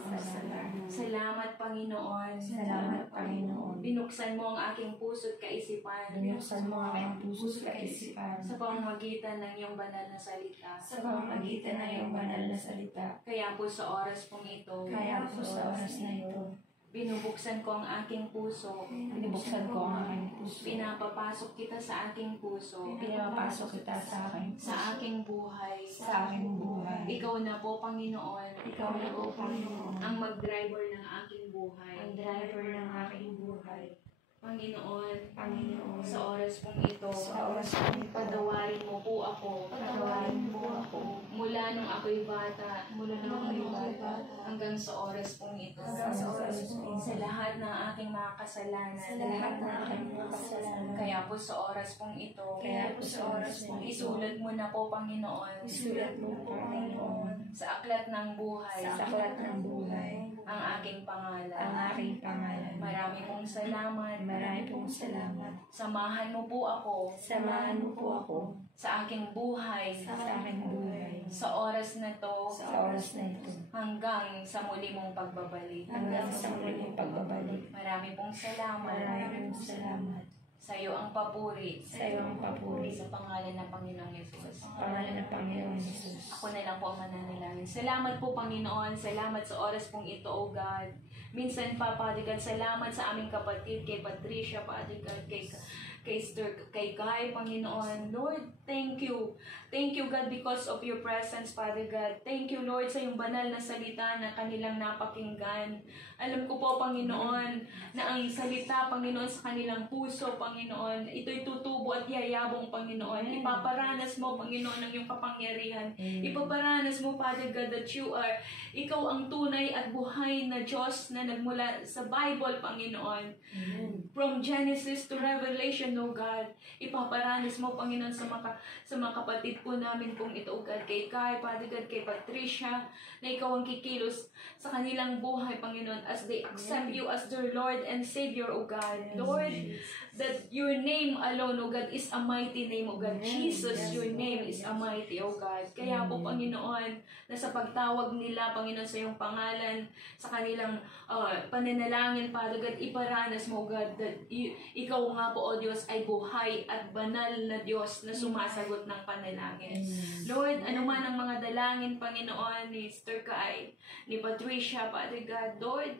kasalanan. Salamat, Panginoon. Salamat, Panginoon. Binuksan mo ang aking puso at kaisipan. Binuksan mo ang aking puso at kaisipan. Sa pamamagitan ng iyong banal na salita. Sa pamamagitan ng iyong banal na salita. Kaya po sa oras pong ito. Kaya po sa oras na ito. Binubuksan ko ang aking puso. Binubuksan ko ang aking puso. Pinapapasok kita sa aking puso. Pinapasok kita sa aking puso. Sa aking buhay. Sa aking buhay. Ikaw na po, Panginoon. Ikaw na po, Panginoon. Ang mag-driver ng aking buhay. Ang driver ng aking buhay. Panginoon, Panginoon. sa oras pong ito, Sa oras na ito. patawarin mo po ako. Patawarin mo po ako. Mula nung ako'y bata. Mula nung ako'y bata. Hanggang sa oras pong ito. Hanggang sa oras pong ito. Sa lahat ng aking mga kasalanan. Sa lahat ng aking mga kasalanan. Kaya po sa oras pong ito. Kaya po sa oras pong ito. Isulat mo na po, Panginoon. Isulat mo po, Panginoon. Sa aklat ng buhay. Sa aklat ng buhay. Ang aking pangalan. Ang aking pangalan. Marami pong salamat. Marami pong salamat. Samahan mo po ako. Samahan mo po ako. Sa aking buhay. Sa aking buhay. Sa oras na to. Sa oras na ito. Hanggang sa muli mong pagbabalik. Hanggang sa muling pagbabalik. Marami pong salamat. Marami pong salamat. Sa iyo ang papuri. Sa iyo ang papuri. Sa pangalan ng Panginoong Yesus. Pangalan ng Panginoon Jesus. Ako na lang po ang mananalangin. Salamat po, Panginoon. Salamat sa oras pong ito, O God. Minsan pa, Father God, salamat sa aming kapatid, kay Patricia, Father God, kay Sister, kay Guy, Panginoon. Lord, thank you. Thank you, God, because of your presence, Father God. Thank you, Lord, sa iyong banal na salita na kanilang napakinggan. Alam ko po, Panginoon, na ang salita, Panginoon, sa kanilang puso, Panginoon, ito'y tutubo at yayabong, Panginoon. Ipaparanas mo, Panginoon, ang iyong kapangyarihan. Ipaparanas mo, Father God, that ikaw ang tunay at buhay na Diyos na nagmula sa Bible, Panginoon. From Genesis to Revelation, O God, ipaparanas mo, Panginoon, sa mga kapatid po namin pong ito, O God, kay Kai, Father God, kay Patricia, na ikaw ang kikilos sa kanilang buhay, Panginoon, as they accept you as their Lord and Savior, O God. Lord, that your name alone, O God, is a mighty name, O God. Jesus, your name is a mighty, O God. Kaya po, Panginoon, na sa pagtawag nila, Panginoon, sa iyong pangalan, sa kanilang pananalangin, Father God, iparanas mo, O God, that ikaw nga po, O Diyos, ay buhay at banal na Diyos na sumasagot ng panalangin. Lord, anuman ang mga dalangin, Panginoon, ni Sister Kai, ni Patricia, Father God, Lord,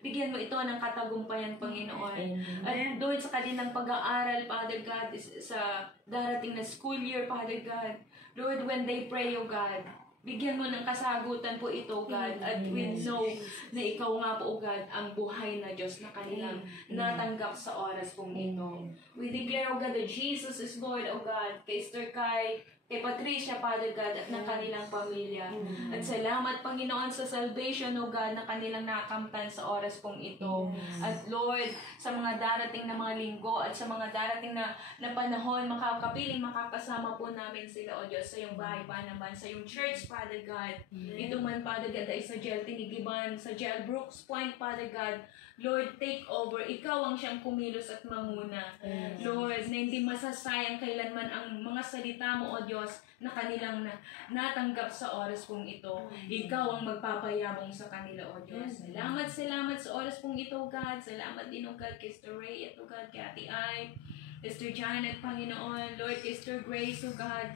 bigyan mo ito ng katagumpayan, Panginoon. At Lord, sa kanilang pag-aaral, Father God, sa darating na school year, Father God, Lord, when they pray, O God, bigyan mo ng kasagutan po ito, God. At we know na ikaw nga po, God, ang buhay na Diyos na kanilang natanggap sa oras pong ito. We declare, O God, that Jesus is Lord, O God, kay Sister Kai, kay Patricia, Father God, at ng kanilang pamilya. At salamat, Panginoon, sa salvation, O God, na kanilang nakamtan sa oras pong ito. At Lord, sa mga darating na mga linggo at sa mga darating na panahon, makakasama po namin sila, O Diyos, sa iyong bahay pa naman, sa iyong church, Father God. Ito man, Father God, ay sa jail Tinigiban, sa jail Brooks Point, Father God. Lord, take over. Ikaw ang siyang kumilos at manguna. Lord, na hindi masasayang kailanman ang mga salita mo, O Diyos, na kanilang natanggap sa oras pong ito. Ikaw ang magpapayabong sa kanila, O Diyos. Salamat sa oras pong ito, God. Salamat din, O God, kay Sister Ray, at O God, kay Ate Ai, Sister Janet, Panginoon, Lord, kay Sister Grace, O God.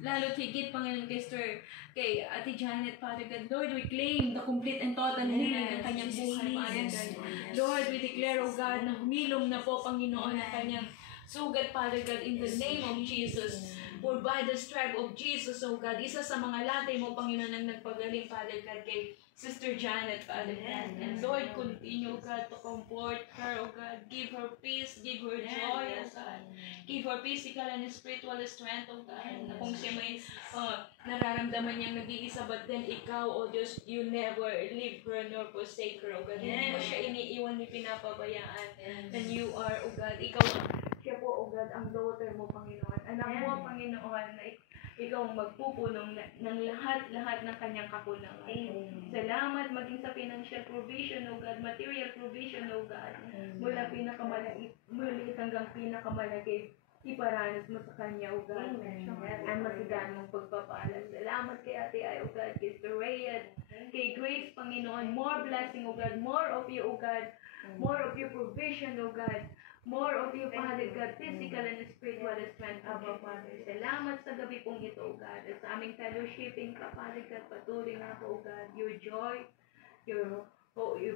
Lalo't higit, Panginoon, kay Ate Janet, Father God. Lord, we claim the complete and total healing ng kanyang buhay, Father God. Lord, we declare, O God, na humilom na po, Panginoon, ang kanyang sugat, Father God, in the name of Jesus. For by the stripe of Jesus, O God, isa sa mga latay mo, Panginoon, ang nagpagaling, Father God, kay Sister Janet, Father God. And Lord, continue, God, to comfort her, O God. Give her peace, give her joy, O God. Give her physical and spiritual strength, O God. Na kung siya may nararamdaman niyang nag-iisa, but then ikaw, O Diyos, you never leave her nor forsake her, O God. Hindi mo siya iniiwan ni pinapabayaan. And you are, O God, siya po, O God, ang daughter mo, Panginoon. Anak mo, Panginoon, na ikaw ang magpupunong ng lahat ng kanyang kakulangan. Salamat maging sa financial provision, O God, material provision, O God, mula pinakamaliit hanggang pinakamalaki. iparanas mo sa kanya, O God. Ang masigaan mong pagpapala. Salamat kay Ate Ay, O God, kay Sister Rhea, kay Grace, Panginoon. More blessing, O God. More of you, O God. More of your provision, O God. More of you, Father God, physical and spiritual strength, Abba, Father. Salamat sa gabi pong ito, O God. At sa aming fellowshipping ka, Father God, patuloy nga po, O God. Your joy, your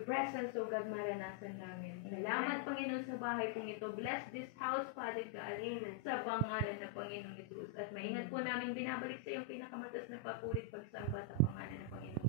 presence, O God, maranasan namin. Salamat, Panginoon, sa bahay pong ito. Bless this house, Father God, sa pangalan ng Panginoong Jesus. At maingat po namin binabalik sa iyong pinakamatas na papulit pagsamba sa pangalan ng Panginoon